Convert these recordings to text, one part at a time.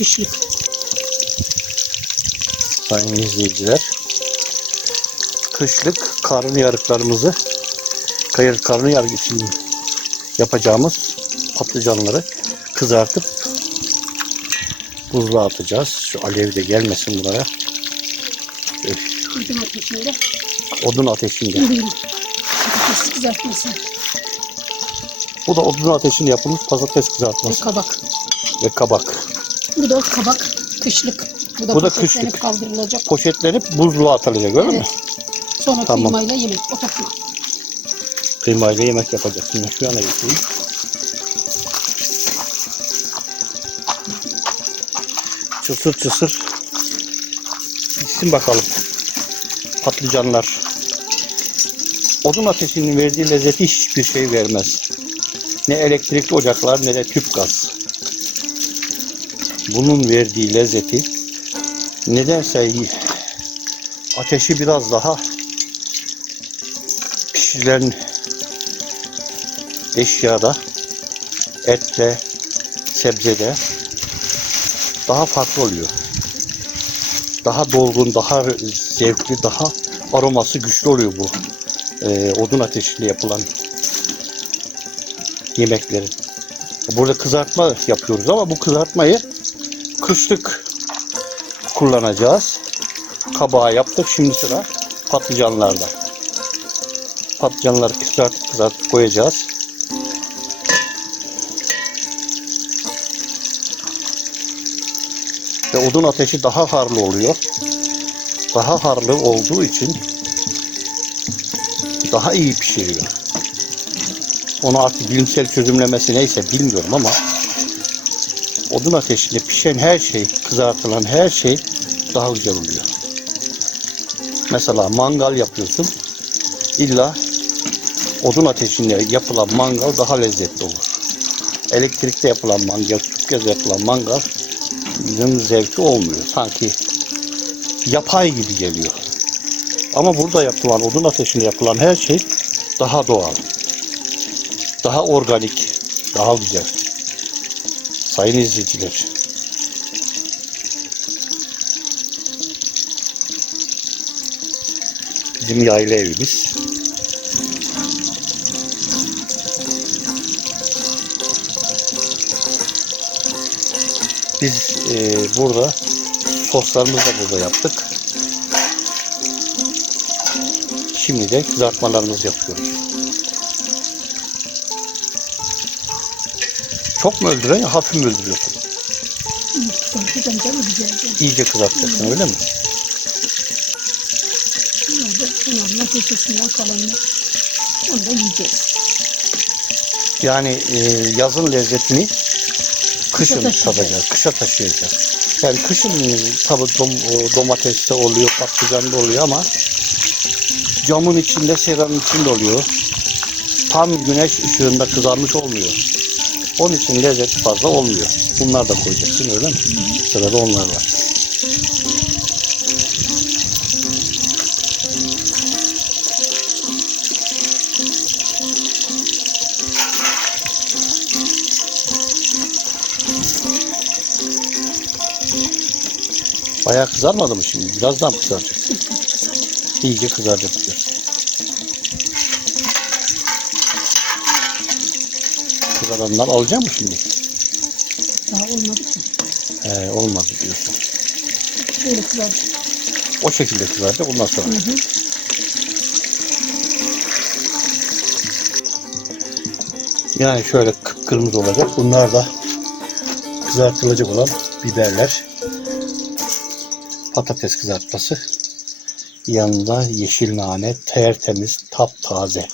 Kışlık. sayın izleyiciler. Kışlık karnıyarıklarımızı kayır karnıyarık için yapacağımız patlıcanları kızartıp buzluğa atacağız. Şu alev de gelmesin buraya. Odun ateşinde. odun ateşinde. Patates kızartması Bu da odun ateşinde yapılmış patates ve kızartması kabak. ve kabak. Bu da kabak kışlık. Bu da, Bu da poşetlenip kışlık. kaldırılacak. Poşetlenip buzluğa atılacak öyle mi? Evet. Sonra Tamam. kıymayla yemek. O takma. Kıymayla yemek yapacağız. Şimdi şu yana getireyim. Çısır çısır. Gitsin bakalım. Patlıcanlar. Odun ateşinin verdiği lezzeti hiçbir şey vermez. Ne elektrikli ocaklar ne de tüp gaz. Bunun verdiği lezzeti nedense ateşi biraz daha pişirilen eşyada, ette, sebzede daha farklı oluyor. Daha dolgun, daha zevkli, daha aroması güçlü oluyor bu e, odun ateşiyle yapılan yemeklerin. Burada kızartma yapıyoruz ama bu kızartmayı kışlık kullanacağız. Kabağı yaptık. Şimdi sıra patlıcanlarda. Patlıcanları kızartıp kızartıp koyacağız. Ve odun ateşi daha harlı oluyor. Daha harlı olduğu için daha iyi pişiriyor. Onu artık bilimsel çözümlemesi neyse bilmiyorum ama odun ateşinde pişen her şey, kızartılan her şey daha güzel oluyor. Mesela mangal yapıyorsun. İlla odun ateşinde yapılan mangal daha lezzetli olur. Elektrikte yapılan mangal, tüpgaz yapılan mangalın zevki olmuyor. Sanki yapay gibi geliyor. Ama burada yapılan, odun ateşinde yapılan her şey daha doğal. Daha organik, daha güzel. Sayın izleyiciler. Bizim yayla evimiz. Biz e, burada soslarımızı da burada yaptık. Şimdi de kızartmalarımızı yapıyoruz. Çok mu öldürüyorsun, hafif mi öldürüyorsun? Kızartacağım canım güzelce. İyice kızartacaksın öyle mi? Orada kenarına köşesinden kalanını onu da yiyeceğiz. Yani e, yazın lezzetini kışın taşıyacağız. tadacağız, kışa taşıyacağız. Yani kışın tabi dom, domateste oluyor, patlıcanda oluyor ama camın içinde, seranın içinde oluyor. Tam güneş ışığında kızarmış olmuyor. Onun için lezzeti fazla olmuyor. Bunlar da koyacaksın öyle mi? Sırada onlar var. Bayağı kızarmadı mı şimdi? Biraz daha mı kızaracak? İyice kızaracak diyorsun. Kızaranlar alacak mı şimdi? Daha olmadı ki. He, olmadı diyorsun. Böyle kızartacağım. O şekilde kızaracak ondan sonra. Hı hı. Yani şöyle kıpkırmızı olacak. Bunlar da kızartılacak olan biberler. Patates kızartması. Yanında yeşil nane, tertemiz, taptaze.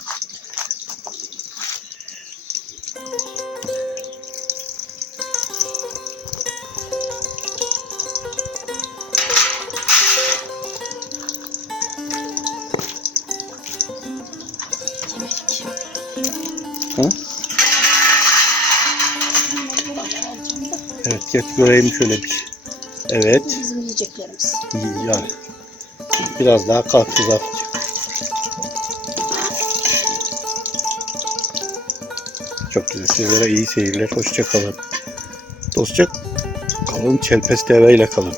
Hı? Evet, geç göreyim şöyle bir. Evet, Bizim yiyeceklerimiz. yani biraz daha kalk kızartacağım. Çok güzel. Sizlere iyi seyirler. Hoşça kalın. Dostça Kalın çelpes deveyle kalın.